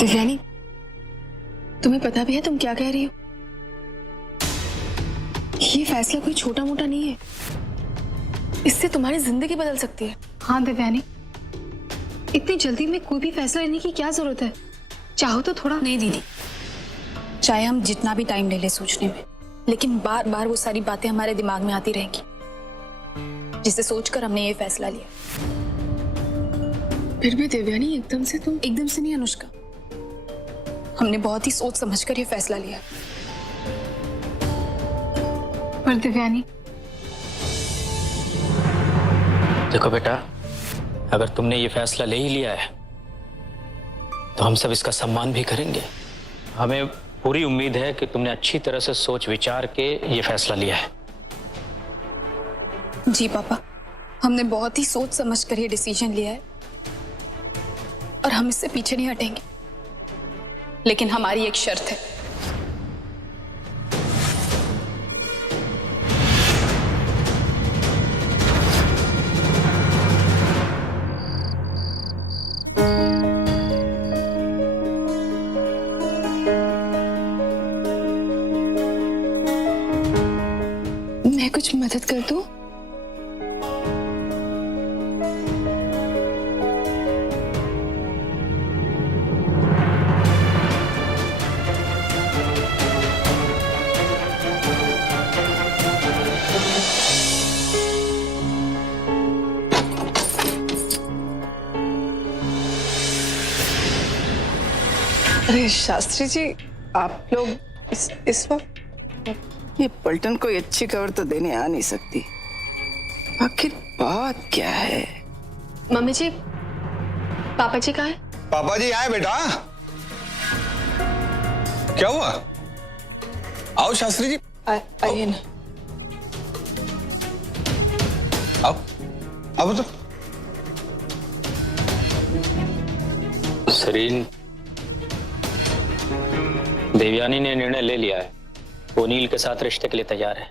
दिव्यानी, तुम्हें पता भी है तुम क्या कह रही हो? ये फैसला कोई छोटा मोटा नहीं है, इससे तुम्हारी जिंदगी बदल सकती है। हाँ दिव्यानी, इतनी जल्दी में कोई भी फैसला लेने की क्या जरूरत है? चाहो तो थोड़ा। नहीं दीदी, चाहे हम जितना भी टाइम ले ले सोचने में, लेकिन बार बार वो सारी बातें हमारे दिमाग में आती रहेंगी, जिसे सोचकर हमने ये फैसला लिया। फिर भी देवयानी, एकदम से तुम। एकदम से नहीं अनुष्का, हमने बहुत ही सोच समझकर ये फैसला लिया। पर दिव्यानी, देखो बेटा, अगर तुमने ये फैसला ले ही लिया है तो हम सब इसका सम्मान भी करेंगे। हमें पूरी उम्मीद है कि तुमने अच्छी तरह से सोच विचार के ये फैसला लिया है। जी पापा, हमने बहुत ही सोच समझकर ये डिसीजन लिया है और हम इससे पीछे नहीं हटेंगे, लेकिन हमारी एक शर्त है। मैं कुछ मदद कर दूं? अरे शास्त्री जी, आप लोग इस वक्त ये पलटन कोई अच्छी खबर तो देने आ नहीं सकती। आखिर बात क्या है? मम्मी जी, पापा जी कहाँ है? पापा जी आए बेटा। क्या हुआ? आओ शास्त्री जी, आइए ना। आओ आओ तो। सरीन, देवयानी ने निर्णय ले लिया है, वो नील के साथ रिश्ते के लिए तैयार है।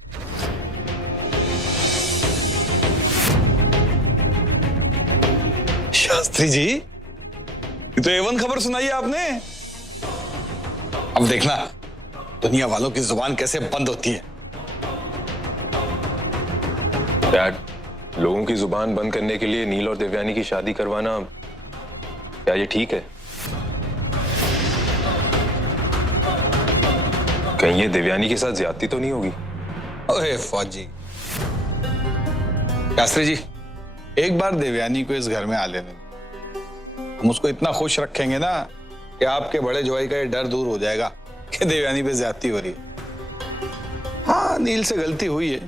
शास्त्री जी, ये तो एवन खबर सुनाई है आपने। अब देखना दुनिया वालों की जुबान कैसे बंद होती है। डैड, लोगों की जुबान बंद करने के लिए नील और देवयानी की शादी करवाना, क्या ये ठीक है? कहीं ये देवयानी के साथ ज्यादती तो नहीं होगी? ओए फौजी, शास्त्री जी, एक बार देवयानी को इस घर में आ लेने दो। हम उसको इतना खुश रखेंगे ना कि आपके बड़े जवाई का ये डर दूर हो जाएगा कि देवयानी पे ज्यादती हो रही है। हाँ, नील से गलती हुई है,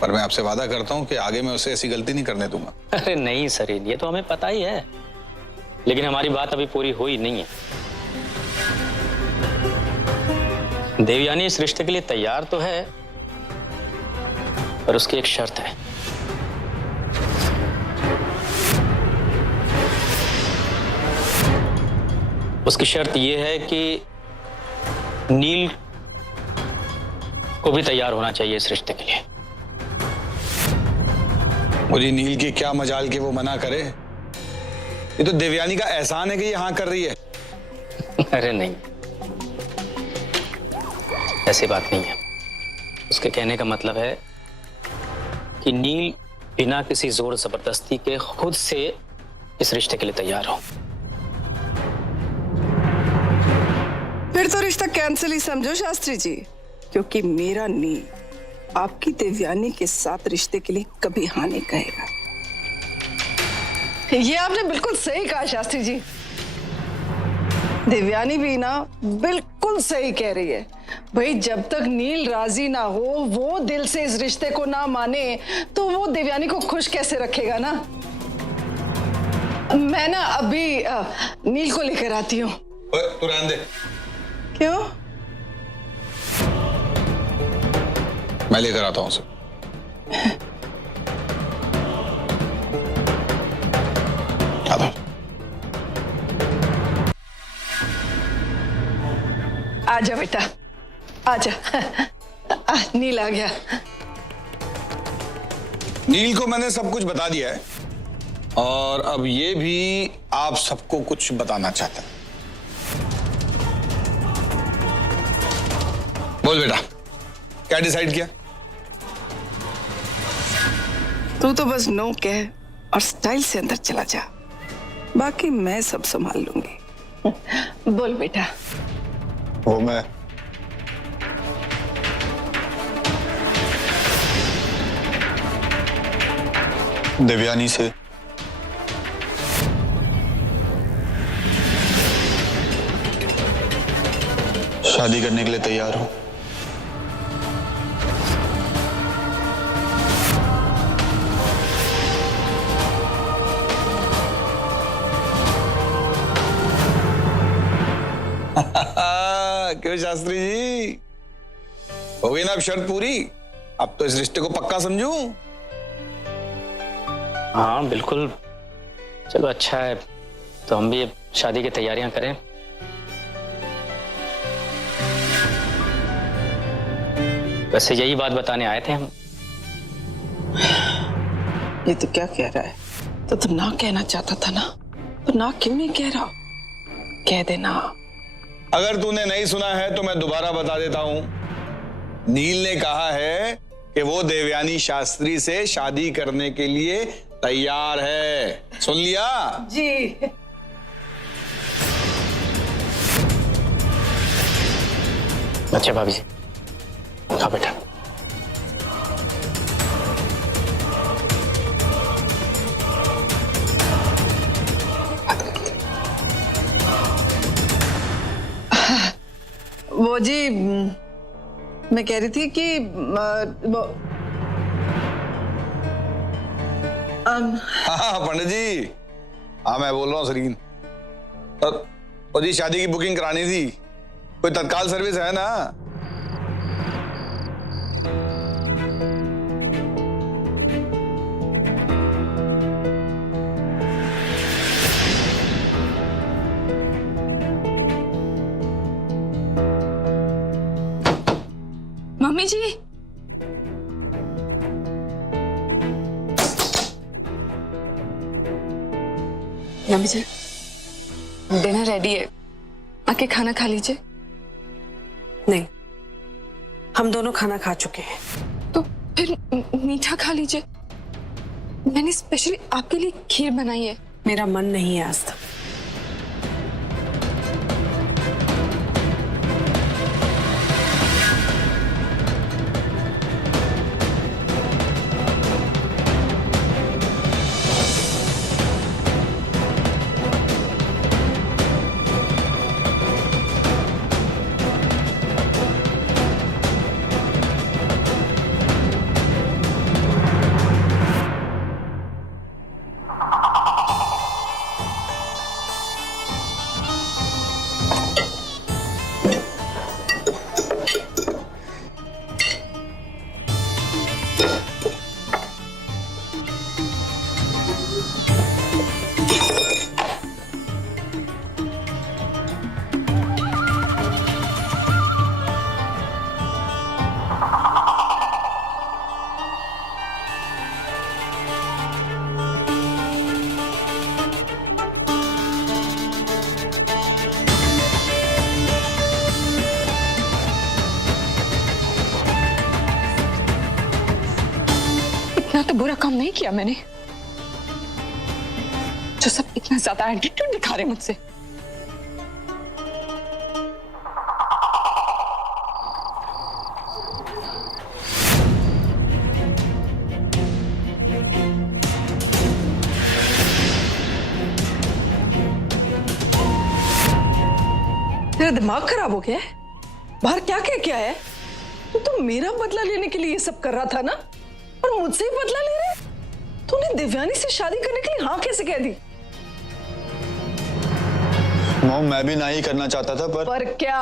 पर मैं आपसे वादा करता हूं कि आगे मैं उसे ऐसी गलती नहीं करने दूंगा। अरे नहीं सरीन, ये तो हमें पता ही है, लेकिन हमारी बात अभी पूरी हुई नहीं है। देवयानी इस रिश्ते के लिए तैयार तो है, पर उसकी एक शर्त है। उसकी शर्त यह है कि नील को भी तैयार होना चाहिए इस रिश्ते के लिए। मुझे नील की क्या मजाल कि वो मना करे? ये तो देवयानी का एहसान है कि ये हाँ कर रही है। अरे नहीं, ऐसी बात नहीं है। उसके कहने का मतलब है कि नील बिना किसी जोर जबरदस्ती के खुद से इस रिश्ते के लिए तैयार हो। फिर तो रिश्ता कैंसिल ही समझो शास्त्री जी, क्योंकि मेरा नील आपकी देवयानी के साथ रिश्ते के लिए कभी हाँ नहीं कहेगा। ये आपने बिल्कुल सही कहा शास्त्री जी। देवयानी भी ना बिल्कुल सही कह रही है। भाई, जब तक नील राजी ना हो, वो दिल से इस रिश्ते को ना माने, तो वो देवयानी को खुश कैसे रखेगा ना। मैं ना अभी नील को लेकर आती हूँ। तू रहने दे। क्यों? मैं लेकर आता हूं उसे। आजा बेटा, आजा। नील आ गया। नील को मैंने सब कुछ बता दिया है और अब ये भी आप सबको कुछ बताना चाहता है। बोल बेटा, क्या डिसाइड किया? तू तो बस नो कह और स्टाइल से अंदर चला जा, बाकी मैं सब संभाल लूंगी। बोल बेटा। वो मैं देवयानी से शादी करने के लिए तैयार हूं। क्यों शास्त्री जी, हो गई ना अब शर्त पूरी? अब तो इस रिश्ते को पक्का समझूं? हाँ बिल्कुल, चलो अच्छा है, तो हम भी अब शादी की तैयारियां करें। वैसे यही बात बताने आए थे हम। ये तो क्या कह रहा है? तो ना कहना चाहता था ना, तो ना क्यों नहीं कह रहा? कह देना। अगर तूने नहीं सुना है तो मैं दोबारा बता देता हूं। नील ने कहा है कि वो देवयानी शास्त्री से शादी करने के लिए तैयार है। सुन लिया? जी। अच्छा भाभी जी, हाँ बेटा। वो जी, मैं कह रही थी कि वो हाँ पंडित जी, हाँ मैं बोल रहा हूँ सरीन। तो जी शादी की बुकिंग करानी थी, कोई तत्काल सर्विस है ना? मम्मी जी, मम्मी जी, डिनर रेडी है, आके खाना खा लीजिए। नहीं, हम दोनों खाना खा चुके हैं। तो फिर मीठा खा लीजिए, मैंने स्पेशली आपके लिए खीर बनाई है। मेरा मन नहीं है आज तक। इतना तो बुरा काम नहीं किया मैंने, जो सब इतना ज्यादा एटीट्यूड दिखा रहे मुझसे। तेरा दिमाग खराब हो गया है? बाहर क्या क्या क्या है? तू मेरा बदला लेने के लिए ये सब कर रहा था ना, और मुझसे ही बदला ले रहा है? तूने देवयानी से शादी करने के लिए हाँ कैसे कह दी? मॉम, मैं भी ना ही करना चाहता था, पर क्या?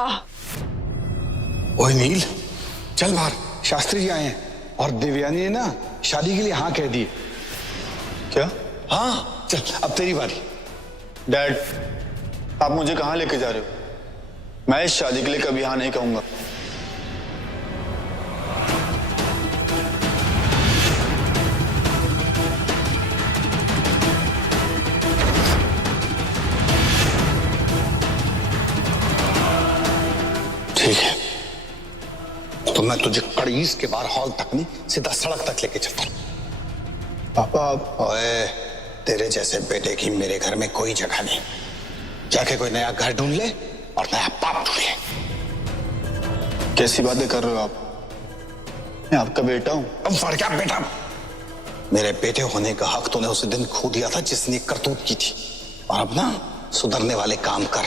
ओए नील, चल बाहर, शास्त्री जी आए हैं और देवयानी ने ना शादी के लिए हाँ कह दी। क्या? हाँ, चल अब तेरी बारी। डैड, आप मुझे कहाँ लेके जा रहे हो? मैं इस शादी के लिए कभी हाँ नहीं कहूंगा। तो मैं तुझे कड़ीस के बाहर हॉल तक नहीं, सीधा सड़क तक लेके चलता हूं। पापा आप ओए, तेरे जैसे बेटे की मेरे घर में कोई जगह नहीं। जाके कोई नया घर ढूंढ ले और नया बाप ढूंढ ले। कैसी बातें कर रहे हो आप? मैं आपका बेटा हूं। अब फर्क क्या बेटा? मेरे बेटे होने का हक तूने उस दिन खो दिया था जिसने करतूत की थी। और अब ना सुधरने वाले काम कर।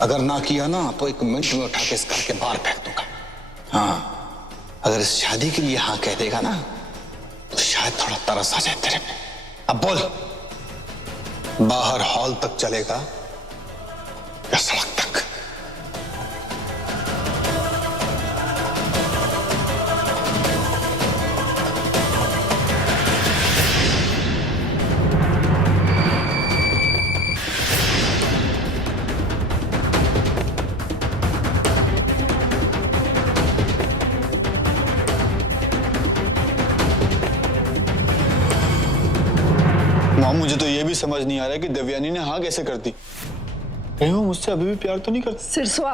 अगर ना किया ना तो 1 मिनट में उठा के इस घर के बाहर फेंक दूंगा। हाँ, अगर इस शादी के लिए हाँ कह देगा ना तो शायद थोड़ा तरस आ जाए तेरे पे। अब बोल, बाहर हॉल तक चलेगा या सड़क तक? मां, मुझे तो ये भी समझ नहीं आ रहा है कि देवयानी ने हाँ कैसे कर दी। कहीं वो मुझसे अभी भी प्यार तो नहीं करती? सिरसवा,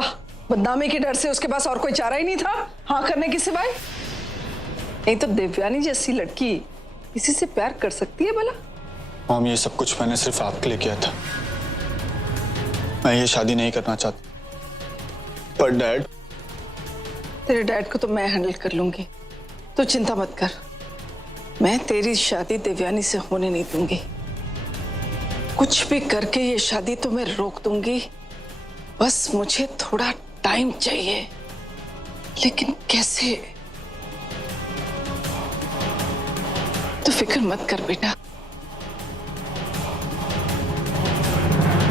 बदनामी के डर से उसके पास और कोई चारा ही नहीं था हाँ करने के सिवाय। नहीं तो देवयानी जैसी लड़की किसी से प्यार कर सकती है भला? मॉम, ये सब कुछ मैंने सिर्फ आपके लिए किया था। मैं ये शादी नहीं करना चाहता। पर डैड, तेरे डैड को तो मैं हैंडल कर लूंगी, तो चिंता मत कर। मैं तेरी शादी देवयानी से होने नहीं दूंगी। कुछ भी करके ये शादी तो मैं रोक दूंगी। बस मुझे थोड़ा टाइम चाहिए, लेकिन कैसे? तो फिक्र मत कर बेटा,